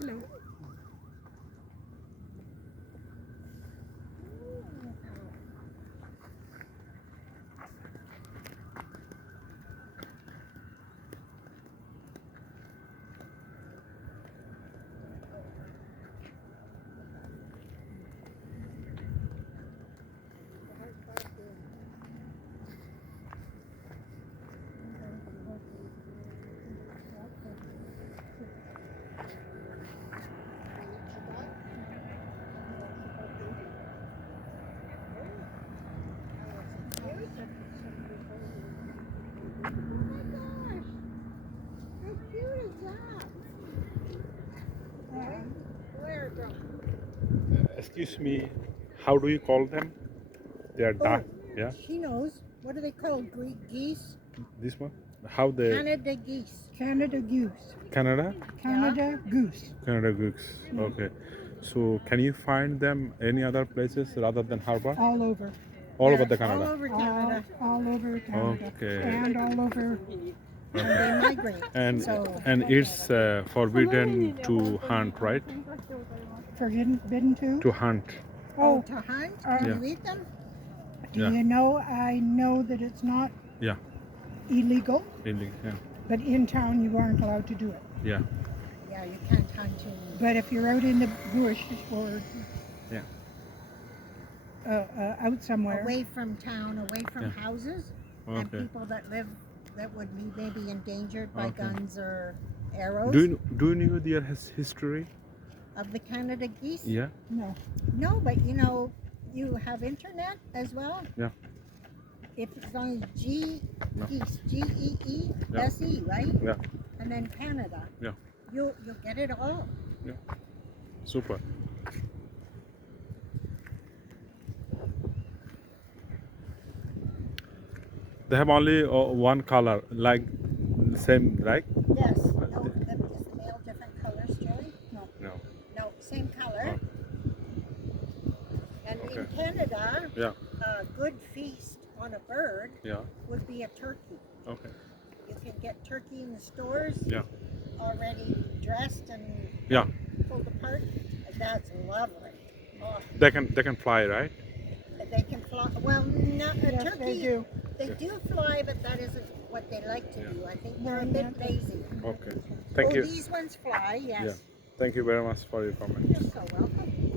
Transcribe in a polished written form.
Hello. Excuse me, how do you call them? They are dark. Yeah, She knows. What are they called? Greek geese? this one. How they Canada geese. Canada goose. Canada? Canada goose. Canada Goose. Okay. So can you find them any other places rather than harbor? All over. All over the All Canada. over Canada. All over Canada. Okay. And all over. And they migrate. And So it's forbidden to hunt, right? forbidden to? To hunt. Oh, to hunt? Can Yeah. you eat them? Yeah. Do you know? I know that it's not Yeah. illegal, Illegal. Yeah. but in town you aren't allowed to do it. Yeah. Yeah, you can't hunt in. But if you're out in the bush or Yeah. out somewhere, away from town, away from Yeah. houses, and Okay. people that live that would be maybe endangered by Okay. guns or arrows Do you know their history? of the Canada geese. Yeah. No, no, but you know, you have internet as well. Yeah. If as long as G No. geese, GEE Yeah. SE, right? Yeah. And then Canada. Yeah. You'll get it all. Super. They have only one color, like same, right? Yes. No, is the male different colors, Jerry? No. No. No, same color. Oh. And in Okay. Canada, Yeah. a good feast on a bird Yeah. would be a turkey. Okay. You can get turkey in the stores Yeah. already dressed and Yeah. pulled apart. That's lovely. Oh, They can fly, right? they can fly. Well, not a Yes, turkey. they do. They do fly, but that isn't what they like to Yeah. do. I think they're a bit lazy. Okay. Thank you. These ones fly, yes. Yeah. Thank you very much for your comment. You're so welcome.